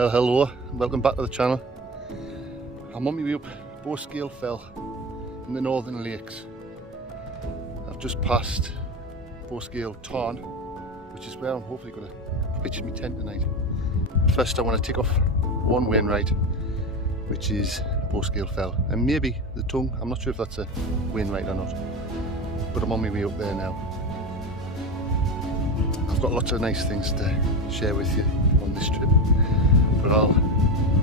Well, hello, welcome back to the channel. I'm on my way up Bowscale Fell in the Northern Lakes. I've just passed Bowscale Tarn, which is where I'm hopefully going to pitch my tent tonight. First I want to tick off one wainwright, which is Bowscale Fell, and maybe the tongue. I'm not sure if that's a wainwright or not, but I'm on my way up there now. I've got lots of nice things to share with you on this trip, but I'll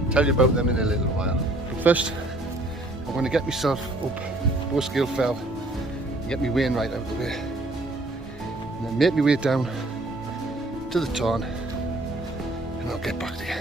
tell you about them in a little while. But first, I'm going to get myself up Bowscale Fell and get my wainwright out of the way, and then make my way down to the Tarn, and I'll get back to you.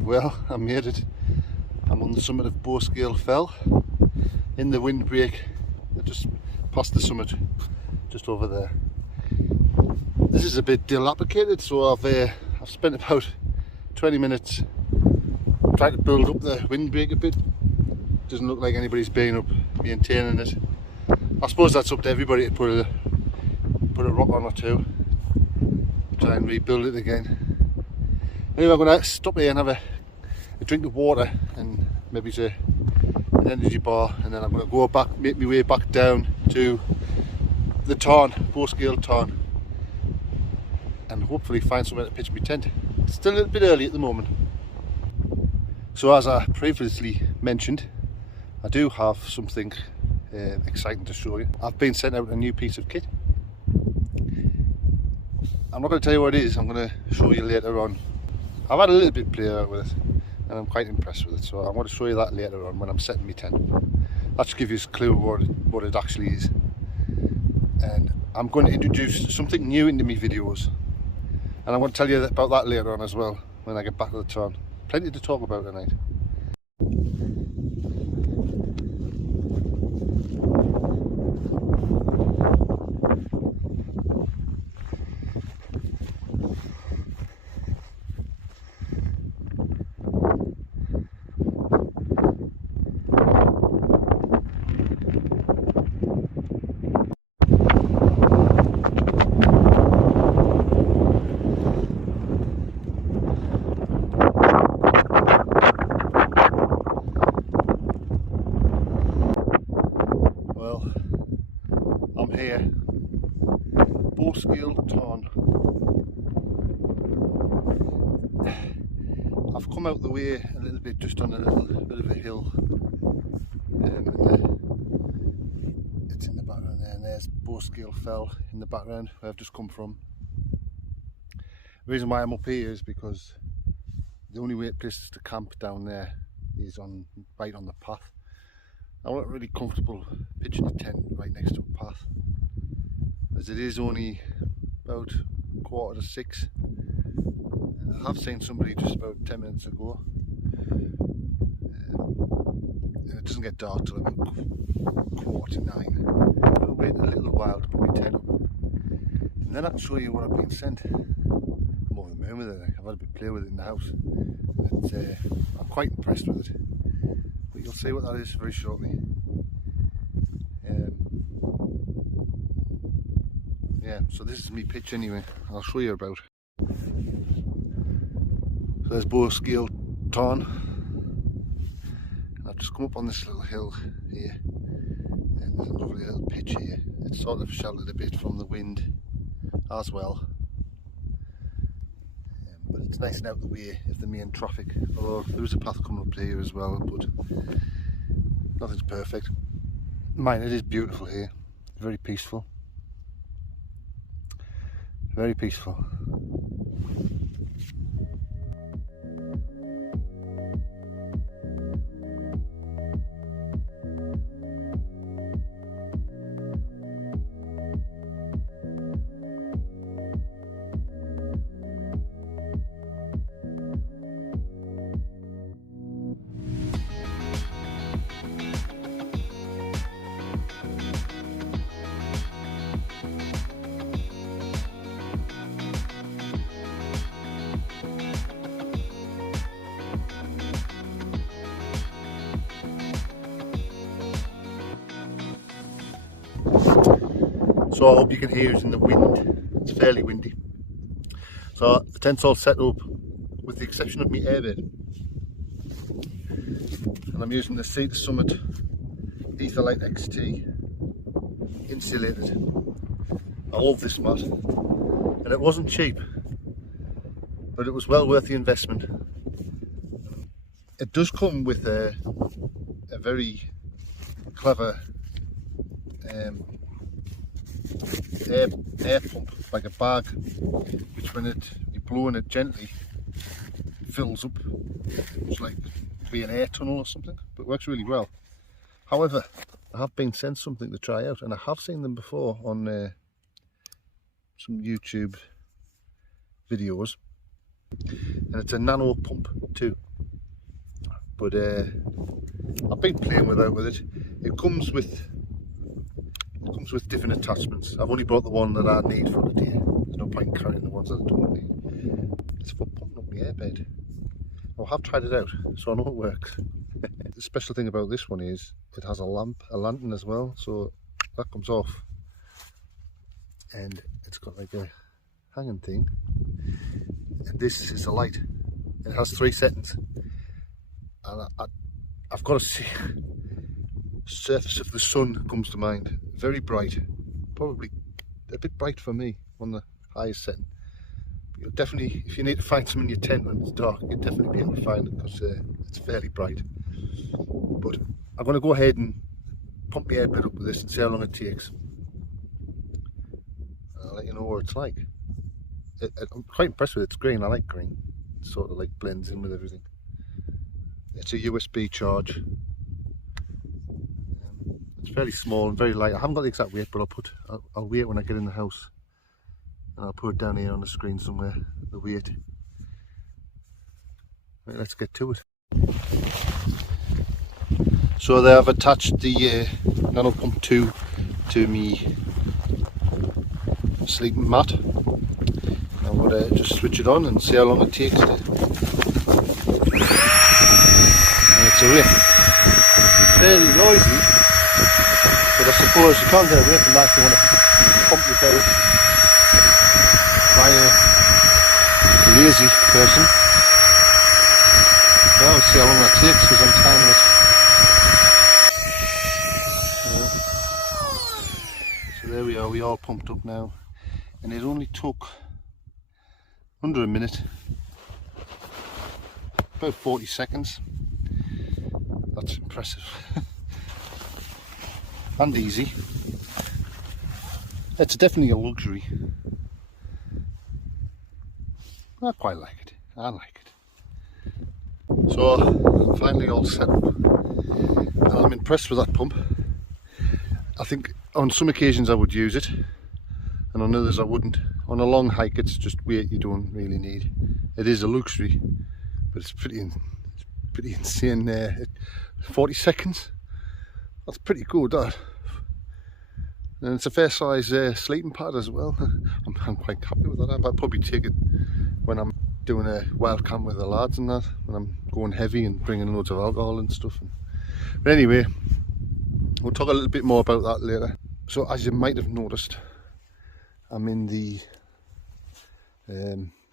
Well, I made it. I'm on the summit of Bowscale Fell in the windbreak. I just passed the summit just over there. This is a bit dilapidated, so I've spent about 20 minutes trying to build up the windbreak a bit. Doesn't look like anybody's been up maintaining it. I suppose that's up to everybody to put a rock on or two, try and rebuild it again. Anyway, I'm going to stop here and have a drink of water and maybe an energy bar, and then I'm going to go back, make my way back down to the Tarn, Bowscale Tarn, and hopefully find somewhere to pitch my tent. It's still a little bit early at the moment. So as I previously mentioned, I do have something exciting to show you. I've been sent out a new piece of kit. I'm not going to tell you what it is, I'm going to show you later on. I've had a little bit play out with it and I'm quite impressed with it, so I want to show you that later on when I'm setting my tent. That should give you a clue what it actually is. And I'm going to introduce something new into my videos, and I'm going to tell you about that later on as well when I get back to the Tarn. Plenty to talk about tonight. Here, Bowscale Tarn. I've come out the way a little bit, just on a little bit of a hill. It's in the background there, and there's Bowscale Fell in the background where I've just come from. The reason why I'm up here is because the only place to camp down there is right on the path. I'm not really comfortable pitching a tent right next to a path. as it is only about 6:15. I have seen somebody just about 10 minutes ago, and it doesn't get dark till about 9:15. I'll wait a little while to put my tent up, and then I can show you what I've been sent. I'm over the moon with it. I've had a bit play with it in the house. I'm quite impressed with it, but you'll see what that is very shortly. Yeah, so this is me pitch anyway. I'll show you about. So there's bow scale Tarn. I've just come up on this little hill here, and there's a lovely little pitch here. It's sort of sheltered a bit from the wind as well, but it's nice and out of the way of the main traffic, although there is a path coming up here as well, but nothing's perfect. Mine, it is beautiful here, very peaceful. Very peaceful. So I hope you can hear it in the wind. It's fairly windy. So the tent's all set up with the exception of my airbed. And I'm using the Sea to Summit Etherlite XT insulated. I love this mat. And it wasn't cheap, but it was well worth the investment. It does come with a very clever air pump, like a bag, which when you blow in it gently, it fills up. It's like be an air tunnel or something, but it works really well. However, I have been sent something to try out, and I have seen them before on some YouTube videos, and it's a NANO pump too. But I've been playing with it. It comes with different attachments. I've only brought the one that I need for today. There's no point in carrying the ones that I don't need. It's for pumping up my airbed. I have tried it out, so I know it works. The special thing about this one is it has a lantern as well, so that comes off, and it's got like a hanging thing. And this is a light. It has 3 settings, and I've got to say, surface of the sun comes to mind. Very bright, probably a bit bright for me on the highest setting. But you'll definitely, if you need to find some in your tent when it's dark, you'll definitely be able to find it because it's fairly bright. But I'm going to go ahead and pump my airbed up with this and see how long it takes. I'll let you know what it's like. I'm quite impressed with it. It's green. I like green. It sort of like blends in with everything. It's a USB charge. It's fairly small and very light. I haven't got the exact weight, but I'll weigh it when I get in the house, and I'll put it down here on the screen somewhere, the weight. Right, let's get to it. So there I've attached the NANO Pump 2 to me sleeping mat. I'm going to just switch it on and see how long it takes to. And it's away. It's fairly noisy, but I suppose you can't get away from that if you want to pump your pedal by a lazy person. Well, let's see how long that takes because I'm timing it. So there we are, we all pumped up now, and it only took under a minute, about 40 seconds. That's impressive. And easy. It's definitely a luxury. I quite like it. I like it. So I'm finally all set up, and I'm impressed with that pump. I think on some occasions I would use it, and on others I wouldn't. On a long hike it's just weight you don't really need. It is a luxury, but it's pretty insane there. 40 seconds, that's pretty good, that. And it's a fair size sleeping pad as well. I'm quite happy with that. I'll probably take it when I'm doing a wild camp with the lads and that, when I'm going heavy and bringing loads of alcohol and stuff. But anyway, we'll talk a little bit more about that later. So as you might have noticed, I'm in the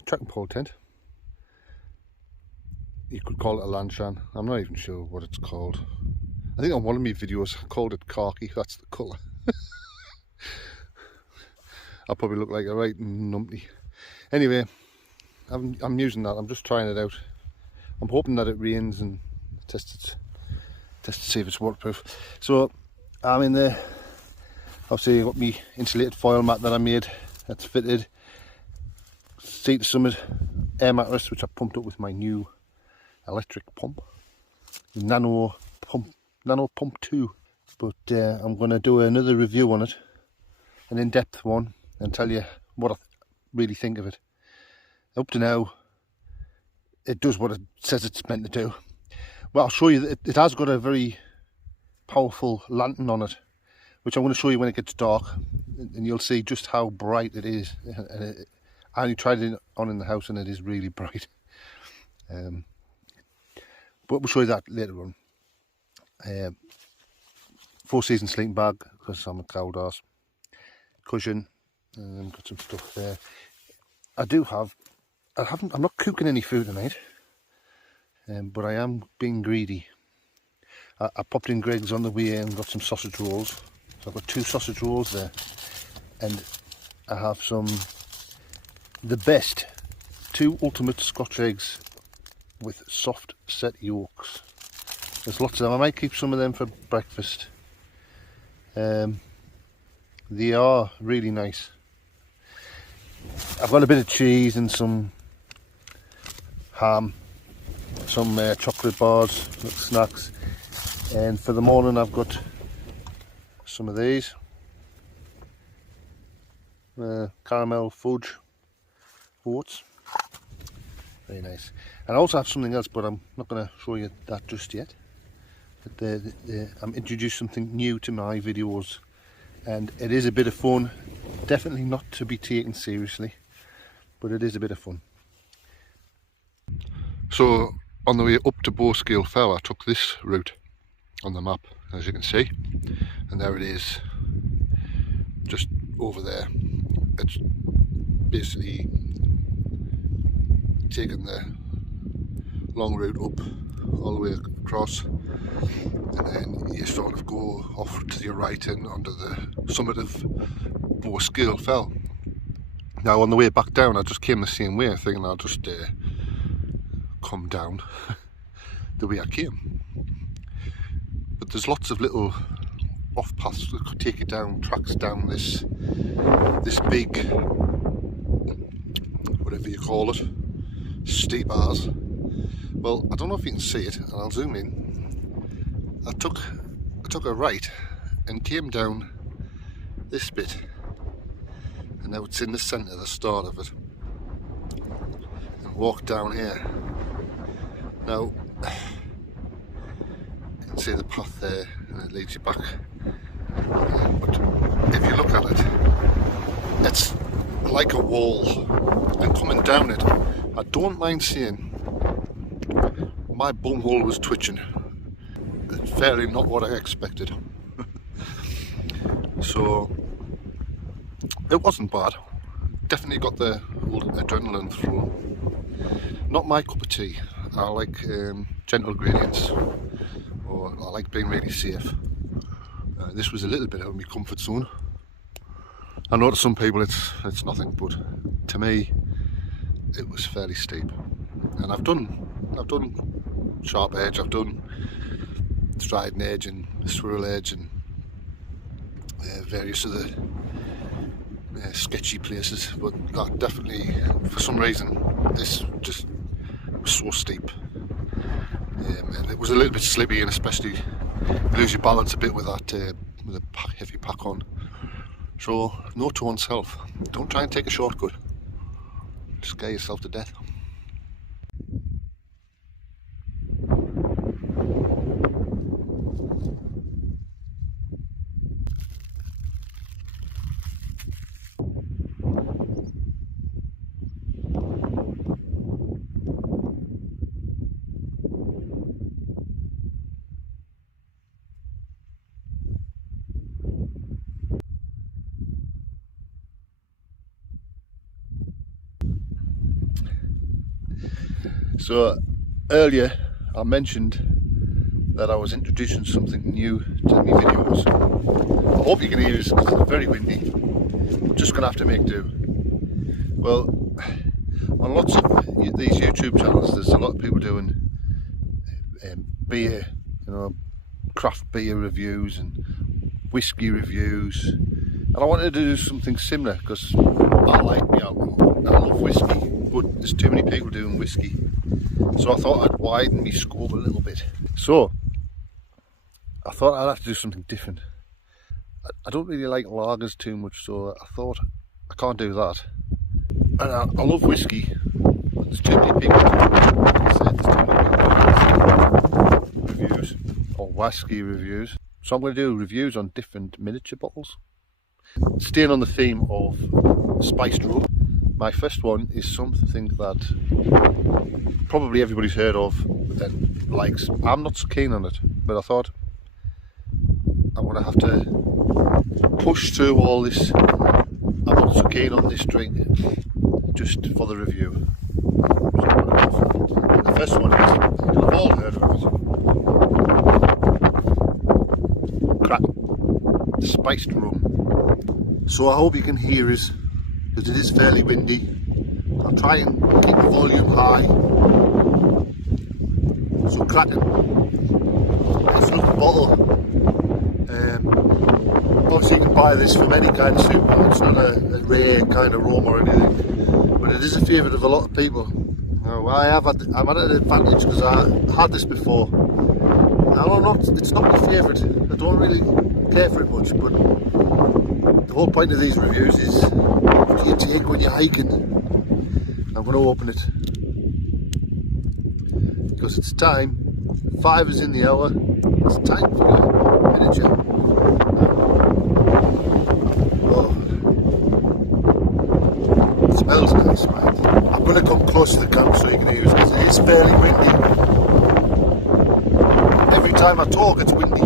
trekking pole tent. You could call it a lanshan. I'm not even sure what it's called. I think on one of my videos I called it khaki. That's the colour. I'll probably look like a right numpty. Anyway, I'm using that. I'm just trying it out. I'm hoping that it rains and test to see if it's waterproof. So I'm in there. Obviously I've got my insulated foil mat that I made. That's fitted. Sea to summit air mattress, which I pumped up with my new electric pump, NANO pump 2. But I'm going to do another review on it, an in-depth one, and tell you what I really think of it. Up to now, it does what it says it's meant to do. Well, I'll show you that it has got a very powerful lantern on it, which I'm going to show you when it gets dark, and you'll see just how bright it is. I only tried it on in the house and it is really bright. But we'll show you that later on. 4-season sleeping bag, because I'm a cowed arse. Cushion, and got some stuff there. I'm not cooking any food tonight, but I am being greedy. I popped in Greg's on the way and got some sausage rolls. So I've got 2 sausage rolls there, and I have the best 2 ultimate Scotch eggs with soft set yolks. There's lots of them. I might keep some of them for breakfast. They are really nice. I've got a bit of cheese and some ham, some chocolate bars, little snacks, and for the morning I've got some of these caramel fudge oats. Very nice. And I also have something else, but I'm not going to show you that just yet. But I'm introducing something new to my videos, and it is a bit of fun. Definitely not to be taken seriously, but it is a bit of fun. So on the way up to Bowscale Fell, I took this route on the map, as you can see, and there it is, just over there. It's basically taking the long route up all the way across, and then you sort of go off to your right and onto the summit of Bowscale Fell. Now on the way back down I just came the same way, thinking I'll just come down the way I came, but there's lots of little off paths that could take you down, tracks down this big, whatever you call it, steep as. Well, I don't know if you can see it, and I'll zoom in. I took a right and came down this bit, and now it's in the centre, the start of it, and walked down here. Now you can see the path there, and it leads you back, but if you look at it, it's like a wall, and coming down it, I don't mind saying my bumhole was twitching. It's fairly not what I expected. So it wasn't bad. Definitely got the adrenaline through. Not my cup of tea. I like gentle gradients, or I like being really safe. This was a little bit out of my comfort zone. I know to some people it's nothing, but to me it was fairly steep. And I've done sharp edge, I've done striding edge and swirl edge and various other sketchy places, but that definitely, for some reason, this just was so steep, and it was a little bit slippy, and especially you lose your balance a bit with that with a heavy pack on. So, note to oneself, don't try and take a shortcut. Scare yourself to death. So earlier I mentioned that I was introducing something new to my videos. I hope you can hear this because it's very windy. I'm just going to have to make do. Well, on lots of these YouTube channels there's a lot of people doing beer, you know, craft beer reviews and whiskey reviews, and I wanted to do something similar because I like beer. I love whiskey, but there's too many people doing whiskey. So I thought I'd widen my scope a little bit. So I thought I'd have to do something different. I don't really like lagers too much, so I thought I can't do that. And I love whiskey, but there's too many people doing reviews or whiskey reviews. So I'm going to do reviews on different miniature bottles. Staying on the theme of spiced rum, my first one is something that probably everybody's heard of and likes. I'm not so keen on it, but I thought I'm going to have to push through all this. I'm not so keen on this drink just for the review. The first one is, you've all heard of it, crack, the spiced rum. So I hope you can hear us, because it is fairly windy. I'll try and keep the volume high. So cracking. It's not the bottle. Obviously you can buy this from any kind of supermarket. It's not a rare kind of rum or anything, but it is a favourite of a lot of people. Now I'm at an advantage because I had this before. It's not my favourite. I don't really care for it much, but the whole point of these reviews is what do you take when you're hiking? I'm going to open it because it's time. 5 is in the hour. It's time for a miniature. Oh, it smells nice, man. I'm going to come close to the camera so you can hear it because it is fairly windy. Every time I talk, it's windy,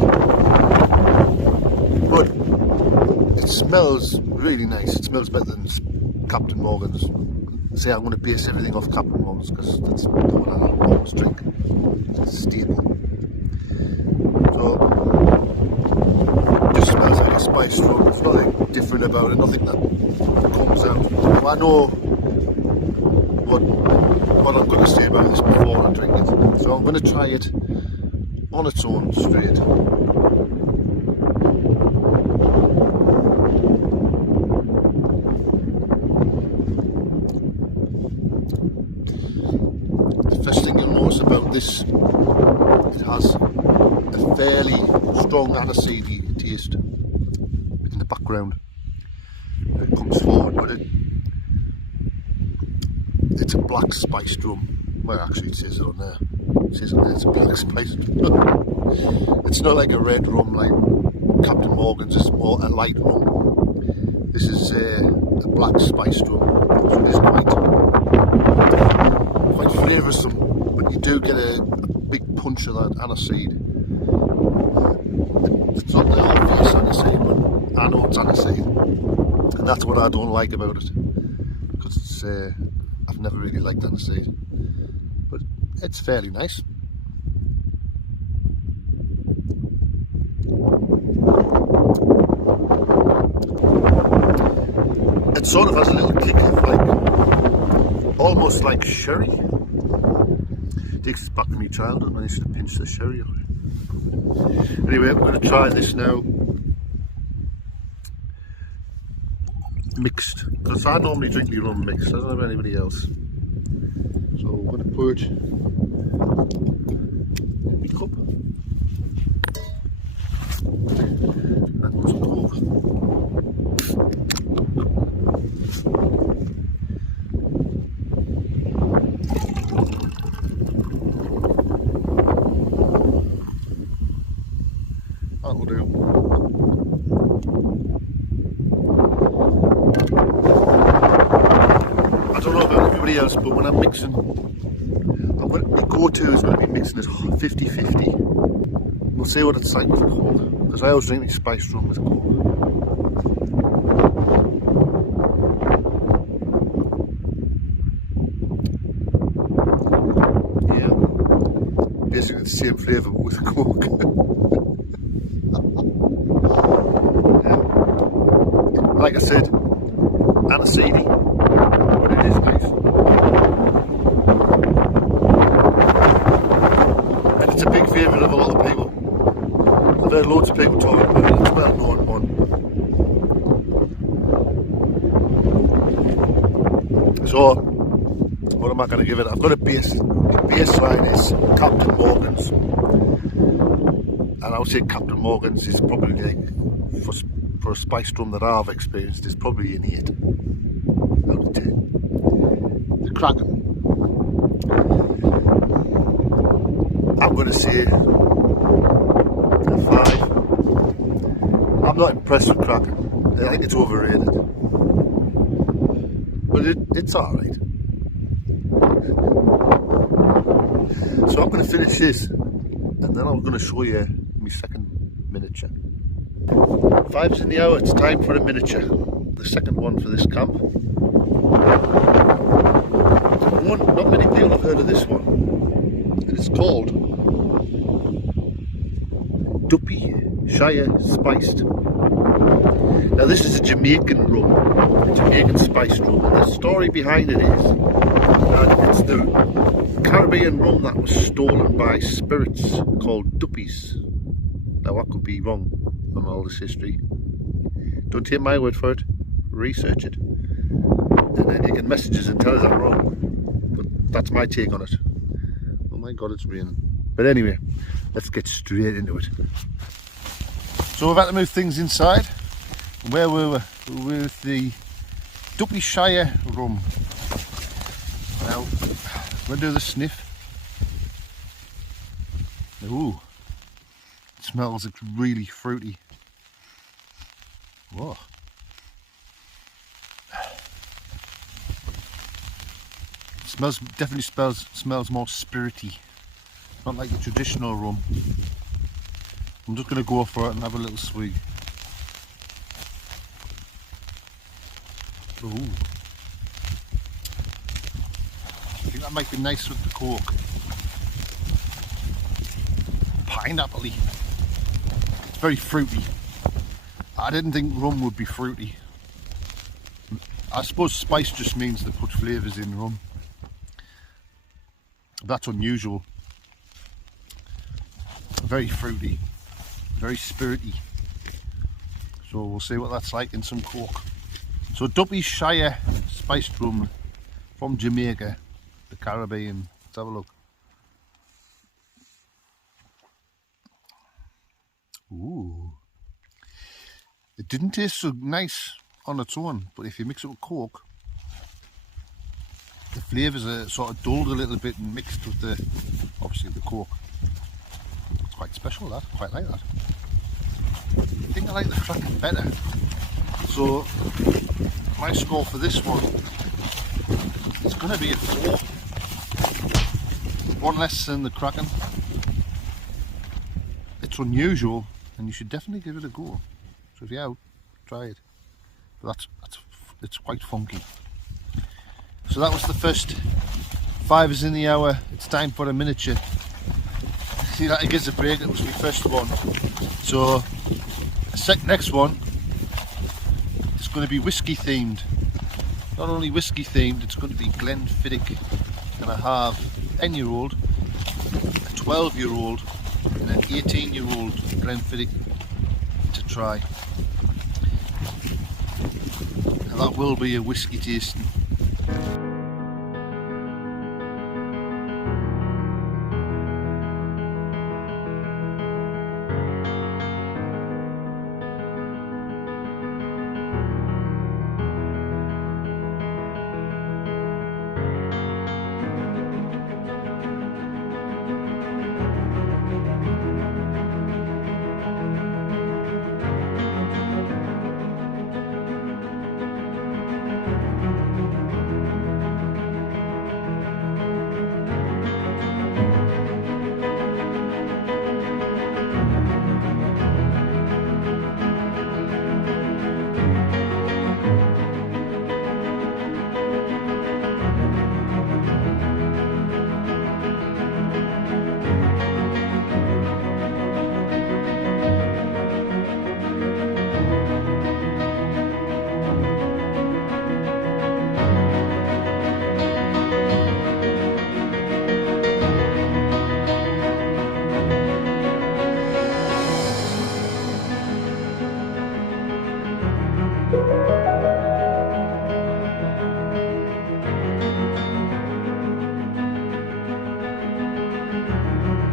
but it smells really nice. It smells better than Captain Morgan's. Say I'm going to base everything off Captain Morgan's because that's the one I always drink. It's a staple. So it just smells like a spiced rum. There's nothing different about it. Nothing that comes out. Well, I know what I'm going to say about this before I drink it. So I'm going to try it on its own straight. The first thing you'll notice about this, it has a fairly strong aniseedy taste in the background. It comes forward, but it's a black spiced rum. Well, actually it says it on there. It says on there it's a black spiced rum. It's not like a red rum like Captain Morgan's, it's more a light rum. This is a black spiced rum, so it is quite flavoursome, but you do get a big punch of that aniseed. It's not the obvious aniseed, but I know it's aniseed, and that's what I don't like about it, because it's I've never really liked aniseed, but it's fairly nice. It sort of has a little kick of like, almost like sherry. It takes us back to my childhood when I used to pinch the sherry on it. Anyway, I'm going to try this now mixed, because I normally drink the rum mixed. I don't know about anybody else. So I'm going to pour it in my cup. That must go. was, but when I'm mixing, my go-to is going to be mixing it 50-50. We'll see what it's like with Coke, because I always drink my spiced rum with Coke. Yeah, basically the same flavour but with Coke. Yeah. Like I said, aniseedy, but it is nice. And it's a big favourite of a lot of people. I've heard loads of people talking about it. It's a well-known one. So, what am I going to give it? I've got a base. The baseline is Captain Morgan's. And I would say Captain Morgan's is probably, like, for a spiced rum that I've experienced, is probably an 8 out of 10. The Kraken, I'm going to say a 5. I'm not impressed with Kraken. I think it's overrated, but it's alright. So I'm going to finish this, and then I'm going to show you my second miniature. 5's in the hour, it's time for a miniature. The second one for this camp. Not many people have heard of this one. And it's called Duppy Shire Spiced. Now this is a Jamaican rum, a Jamaican spiced rum, and the story behind it is that it's the Caribbean rum that was stolen by spirits called Duppies. Now I could be wrong on all this history. Don't take my word for it, research it. And then you can message us and tell us I'm wrong. But that's my take on it. Oh my god, it's raining. But anyway, let's get straight into it. So we've had to move things inside. Where we were with the Duppy Shire rum. Now, I'm going to do the sniff. Ooh, it smells like really fruity. Whoa. Definitely smells more spirity. Not like the traditional rum. I'm just going to go for it and have a little swig. Ooh. I think that might be nice with the Coke. Pineapple-y. It's very fruity. I didn't think rum would be fruity. I suppose spice just means they put flavours in rum. That's unusual. Very fruity, very spirity. So we'll see what that's like in some Coke. So Duppy Shire spiced rum from Jamaica, the Caribbean. Let's have a look. Ooh. It didn't taste so nice on its own, but if you mix it with Coke, the flavours are sort of dulled a little bit and mixed with the, obviously, the Coke. It's quite special, that. I quite like that. I think I like the Kraken better. So my score for this one is going to be a 4. One less than the Kraken. It's unusual, and you should definitely give it a go. So if you're out, try it. But it's quite funky. So that was the first 5's in the hour. It's time for a miniature. See, that it gives a break. It was my first one. So next one is going to be whiskey themed. Not only whiskey themed, it's going to be Glenfiddich. And I have a 10-year-old, a 12-year-old, and an 18-year-old Glenfiddich to try. And that will be a whiskey tasting.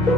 You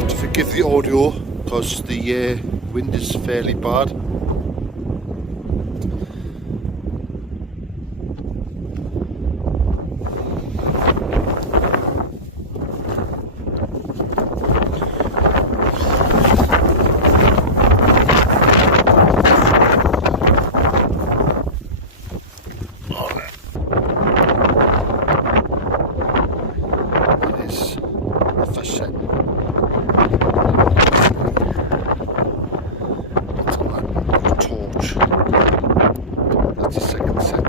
have to forgive the audio because the wind is fairly bad. It is the first set. Torch. That's the second set.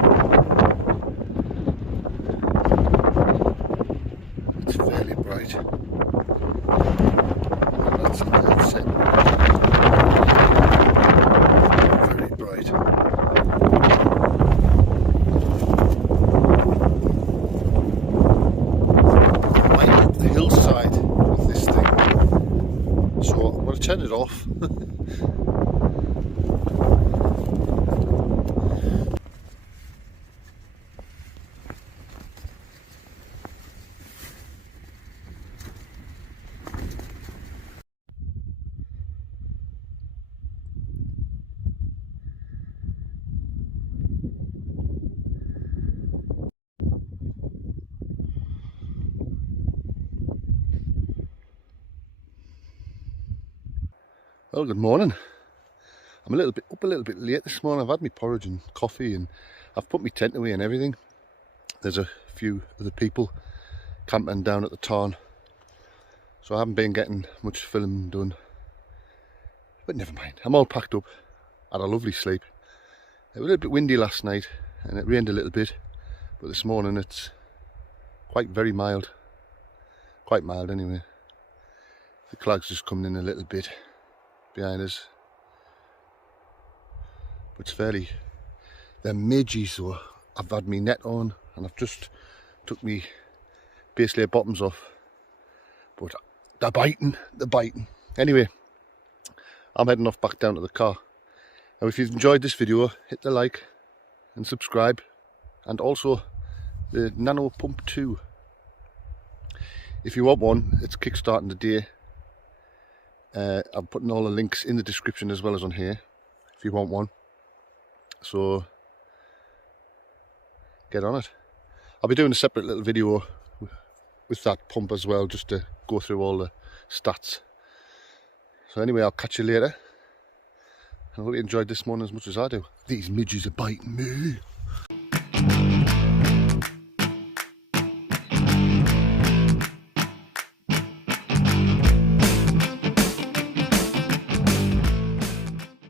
It's fairly bright. And that's the third set. Very bright. Right up the hillside with this thing. So I'm going to turn it off. Well, good morning. I'm a little bit late this morning. I've had my porridge and coffee and I've put my tent away and everything. There's a few other people camping down at the Tarn, so I haven't been getting much film done. But never mind, I'm all packed up. Had a lovely sleep. It was a little bit windy last night and it rained a little bit, but this morning it's very mild. Quite mild anyway. The cloud's just coming in a little bit behind us, but it's fairly, they're midgy, so I've had my net on and I've just took me base layer bottoms off, but they're biting. Anyway, I'm heading off back down to the car. Now if you've enjoyed this video, hit the like and subscribe, and also the NANO Pump 2. If you want one, it's kickstarting today. I'm putting all the links in the description as well as on here if you want one, so get on it. I'll be doing a separate little video with that pump as well, just to go through all the stats. So anyway, I'll catch you later. I hope you enjoyed this morning as much as I do. These midges are biting me.